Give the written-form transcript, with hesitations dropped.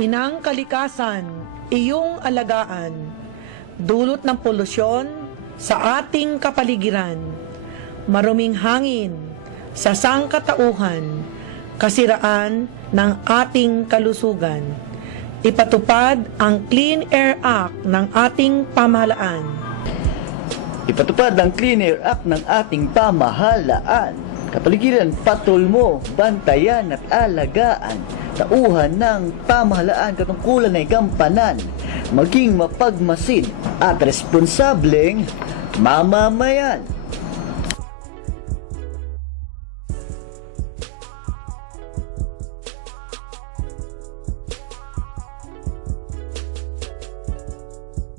Inang kalikasan, iyong alagaan, dulot ng polusyon sa ating kapaligiran, maruming hangin sa sangkatauhan, kasiraan ng ating kalusugan. Ipatupad ang Clean Air Act ng ating pamahalaan. Ipatupad ang Clean Air Act ng ating pamahalaan. Kapaligiran, patulmo, bantayan at alagaan. Tauhan ng pamahalaan katungkulan ay gampanan, maging mapagmasid at responsableng mamamayan.